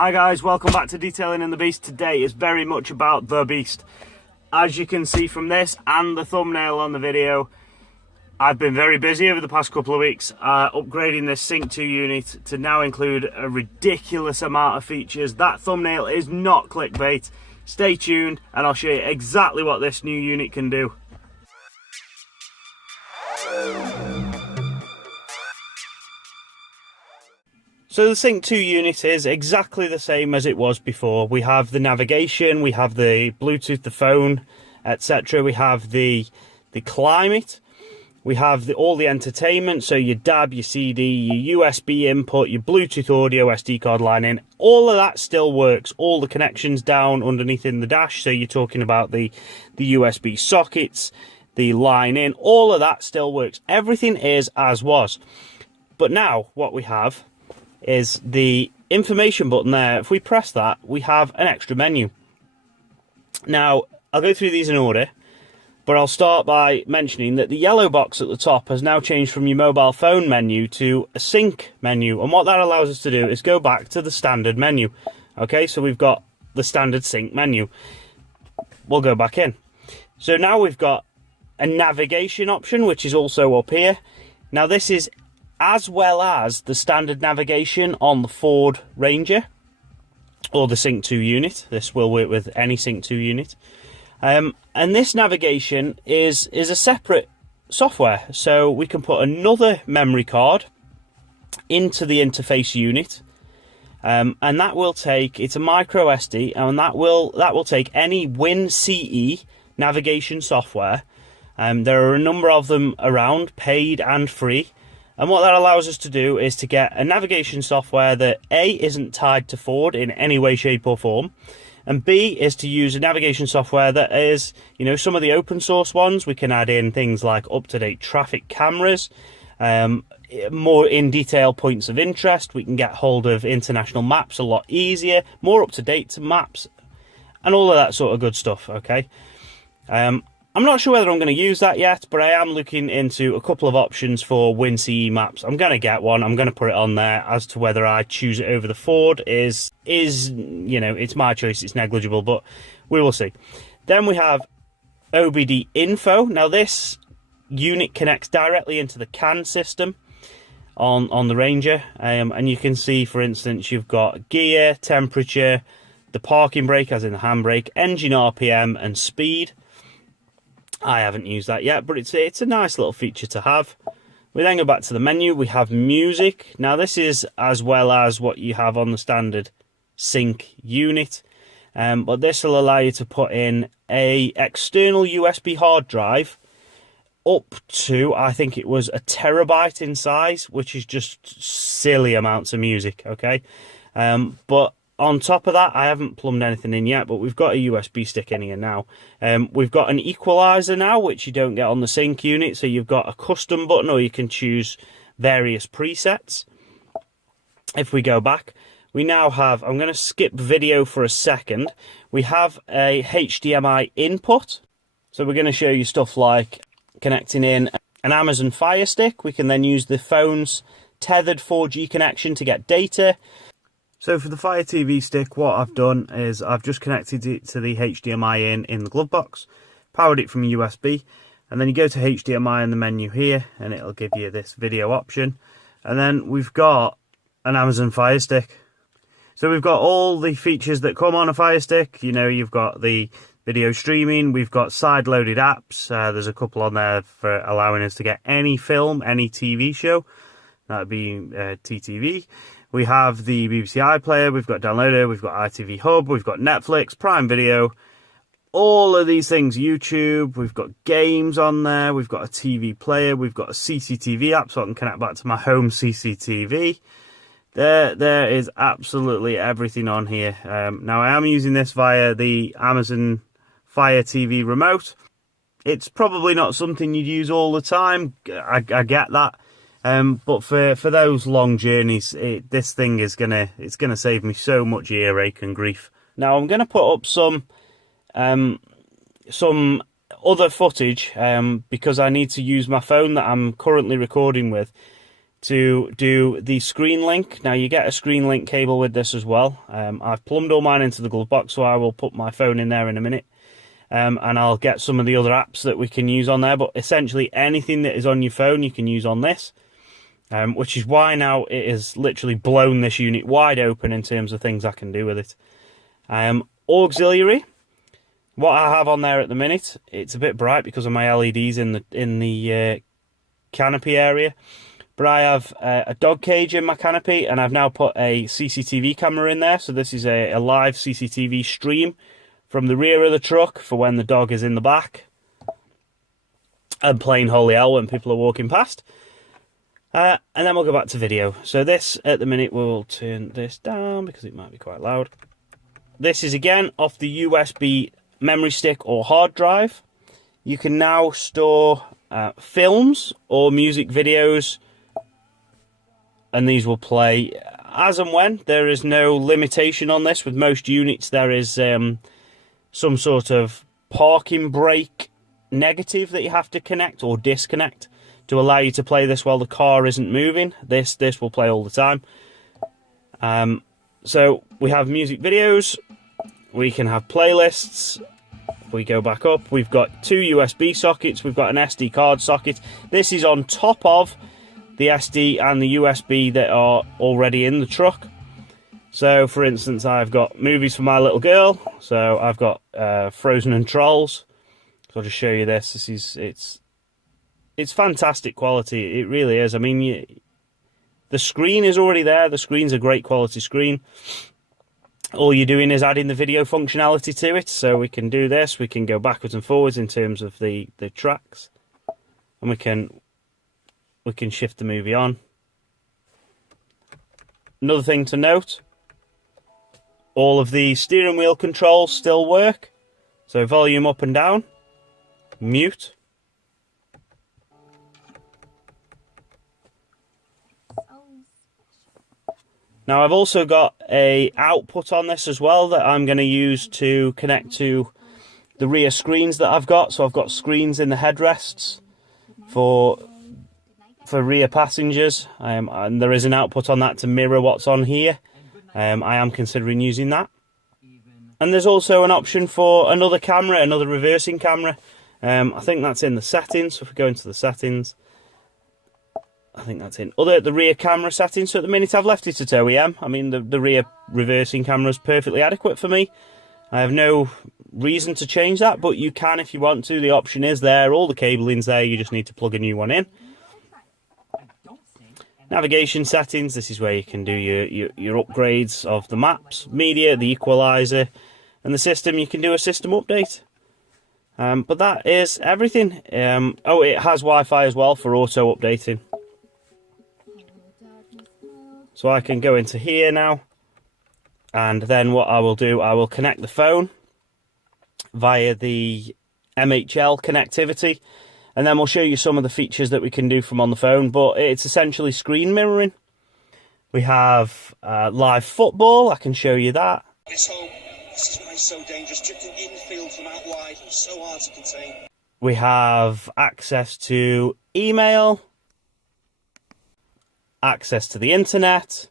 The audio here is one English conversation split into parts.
Hi guys, welcome back to Detailing in the Beast. Today is very much about the Beast. As you can see from this and the thumbnail on the video, I've been very busy over the past couple of weeks upgrading this Sync 2 unit to now include a ridiculous amount of features. That thumbnail is not clickbait. Stay tuned and I'll show you exactly what this new unit can do. So the Sync 2 unit is exactly the same as it was before. We have the navigation, we have the Bluetooth, the phone, etc. We have the climate, we have all the entertainment, so your DAB, your CD, your USB input, your Bluetooth audio, SD card line in. All of that still works. All the connections down underneath in the dash, so you're talking about the USB sockets, the line in, all of that still works. Everything is as was. But now what we have is the information button there. If we press that, we have an extra menu. Now, I'll go through these in order, but I'll start by mentioning that the yellow box at the top has now changed from your mobile phone menu to a sync menu, and what that allows us to do is go back to the standard menu. Okay, so we've got the standard sync menu. We'll go back in. So now we've got a navigation option, which is also up here. Now this is as well as the standard navigation on the Ford Ranger or the Sync 2 unit. This will work with any Sync 2 unit. And this navigation is a separate software, so we can put another memory card into the interface unit, and that will take, it's a micro SD, and that will take any WinCE navigation software. There are a number of them around, paid and free. And what that allows us to do is to get a navigation software that A, isn't tied to Ford in any way, shape or form, and B, is to use a navigation software that is, you know, some of the open source ones. We can add in things like up-to-date traffic cameras, more in detail points of interest. We can get hold of international maps a lot easier, more up-to-date maps, and all of that sort of good stuff, okay? I'm not sure whether I'm going to use that yet, but I am looking into a couple of options for WinCE maps. I'm going to get one. I'm going to put it on there. As to whether I choose it over the Ford is you know, it's my choice. It's negligible, but we will see. Then we have Obd Info. Now this unit connects directly into the CAN system on the Ranger, and you can see, for instance, you've got gear, temperature, the parking brake, as in the handbrake, engine RPM, and speed. I haven't used that yet, but it's a nice little feature to have. We then go back to the menu. We have music. Now this is as well as what you have on the standard sync unit, but this will allow you to put in a external USB hard drive up to, I think it was, a terabyte in size, which is just silly amounts of music, okay? But on top of that, I haven't plumbed anything in yet, but we've got a USB stick in here now. We've got an equalizer now, which you don't get on the sync unit. So you've got a custom button, or you can choose various presets. If we go back, we now have, I'm going to skip video for a second. We have a HDMI input. So we're going to show you stuff like connecting in an Amazon Fire Stick. We can then use the phone's tethered 4G connection to get data. So for the Fire TV stick, what I've done is I've just connected it to the HDMI in the glove box, powered it from a USB, and then you go to HDMI in the menu here, and it'll give you this video option. And then we've got an Amazon Fire Stick. So we've got all the features that come on a Fire Stick. You know, you've got the video streaming, we've got side-loaded apps. There's a couple on there for allowing us to get any film, any TV show. That would be TTV. We have the BBC iPlayer, we've got Downloader, we've got ITV Hub, we've got Netflix, Prime Video, all of these things, YouTube, we've got games on there, we've got a TV player, we've got a CCTV app so I can connect back to my home CCTV. There is absolutely everything on here. Now I am using this via the Amazon Fire TV remote. It's probably not something you'd use all the time, I get that. But for those long journeys, this thing is gonna save me so much earache and grief. Now I'm gonna put up some other footage because I need to use my phone that I'm currently recording with to do the screen link. Now you get a screen link cable with this as well. I've plumbed all mine into the glove box, so I will put my phone in there in a minute. And I'll get some of the other apps that we can use on there, but essentially anything that is on your phone you can use on this, which is why now it has literally blown this unit wide open in terms of things I can do with it. Auxiliary, what I have on there at the minute, it's a bit bright because of my LEDs in the canopy area, but I have a dog cage in my canopy, and I've now put a CCTV camera in there. So this is a live CCTV stream from the rear of the truck for when the dog is in the back and playing holy hell when people are walking past. And then we'll go back to video. So this, at the minute, we'll turn this down because it might be quite loud. This is again off the USB memory stick or hard drive. You can now store films or music videos, and these will play as and when. There is no limitation on this. With most units there is some sort of parking brake negative that you have to connect or disconnect to allow you to play this while the car isn't moving. This will play all the time. So we have music videos, we can have playlists. If we go back up, we've got 2 USB sockets, we've got an SD card socket. This is on top of the SD and the USB that are already in the truck. So for instance, I've got movies for my little girl, so I've got Frozen and Trolls. So I'll just show you this. It's fantastic quality, it really is. I mean, the screen is already there, the screen's a great quality screen. All you're doing is adding the video functionality to it, so we can do this, we can go backwards and forwards in terms of the tracks, and we can shift the movie on. Another thing to note, all of the steering wheel controls still work, so volume up and down, mute. Now I've also got a output on this as well that I'm going to use to connect to the rear screens that I've got. So I've got screens in the headrests for rear passengers, and there is an output on that to mirror what's on here. I am considering using that. And there's also an option for another camera, another reversing camera. I think that's in the settings. So if we go into the settings, I think that's in the rear camera settings. So at the minute I've left it at OEM. I mean, the rear reversing camera is perfectly adequate for me. I have no reason to change that, but you can if you want to. The option is there, all the cabling's there, you just need to plug a new one in. Navigation settings, this is where you can do your upgrades of the maps, media, the equalizer, and the system. You can do a system update. But that is everything. Oh, it has Wi-Fi as well for auto updating. So I can go into here now, and then what I will do, I will connect the phone via the MHL connectivity, and then we'll show you some of the features that we can do from on the phone, but it's essentially screen mirroring. We have live football, I can show you that. This is why it's so dangerous, drifting infield from out wide, it's so hard to contain. We have access to email, access to the internet,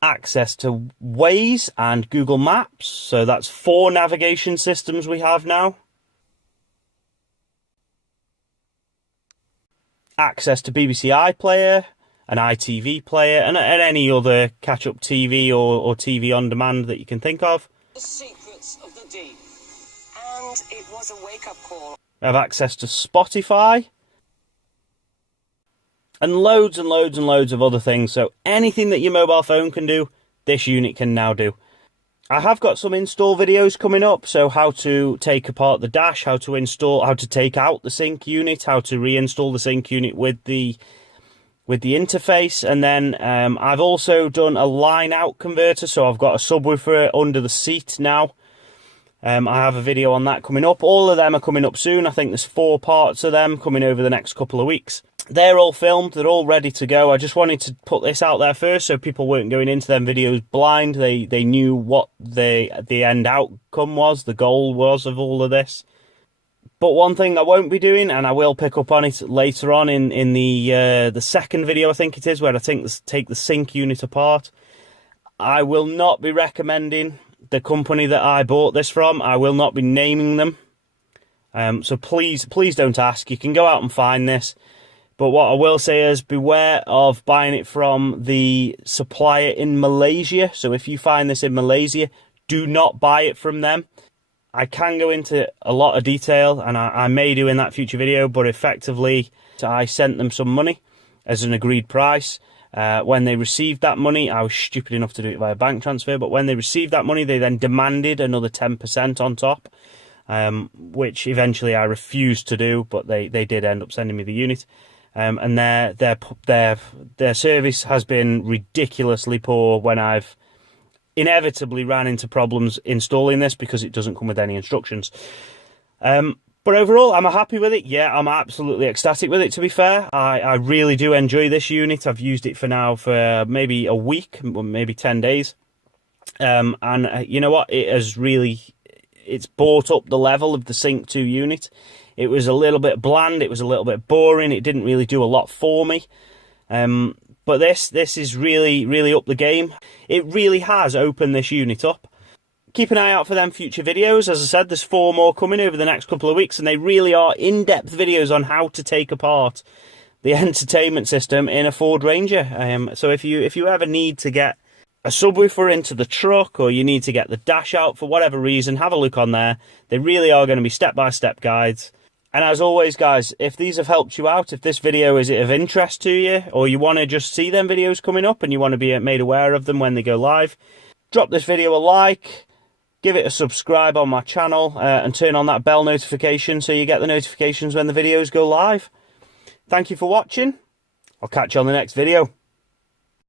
access to Waze and Google Maps, so that's 4 navigation systems we have now. Access to BBC iPlayer, an ITV player, and any other catch-up TV or TV on demand that you can think of. The secrets of the deep, and it was a wake-up call. We have access to Spotify, and loads and loads and loads of other things. So anything that your mobile phone can do, this unit can now do. I have got some install videos coming up, so how to take apart the dash, how to take out the sync unit, how to reinstall the sync unit with the interface, and then I've also done a line out converter, so I've got a subwoofer under the seat now. I have a video on that coming up. All of them are coming up soon. I think there's 4 parts of them coming over the next couple of weeks. They're all filmed, they're all ready to go. I just wanted to put this out there first so people weren't going into them videos blind. They knew what the end outcome was, the goal was of all of this. But one thing I won't be doing, and I will pick up on it later on in the second video, I think it is, where I take the sink unit apart, I will not be recommending the company that I bought this from. I will not be naming them. So please don't ask. You can go out and find this. But what I will say is beware of buying it from the supplier in Malaysia. So if you find this in Malaysia, do not buy it from them. I can go into a lot of detail, and I may do in that future video, but effectively I sent them some money as an agreed price. When they received that money, I was stupid enough to do it via bank transfer, but when they received that money, they then demanded another 10% on top, which eventually I refused to do, but they did end up sending me the unit. And their service has been ridiculously poor when I've inevitably ran into problems installing this because it doesn't come with any instructions. But overall, I'm happy with it. Yeah, I'm absolutely ecstatic with it, to be fair. I really do enjoy this unit. I've used it for maybe a week, maybe 10 days. And you know what? It's brought up the level of the Sync 2 unit. It was a little bit bland. It was a little bit boring. It didn't really do a lot for me. But this is really up the game. It really has opened this unit up. Keep an eye out for them future videos. As I said, there's 4 more coming over the next couple of weeks, and they really are in-depth videos on how to take apart the entertainment system in a Ford Ranger. So if you ever need to get a subwoofer into the truck, or you need to get the dash out for whatever reason, have a look on there. They really are going to be step-by-step guides. And as always, guys, if these have helped you out, if this video is of interest to you, or you want to just see them videos coming up and you want to be made aware of them when they go live, drop this video a like, give it a subscribe on my channel, and turn on that bell notification so you get the notifications when the videos go live. Thank you for watching. I'll catch you on the next video.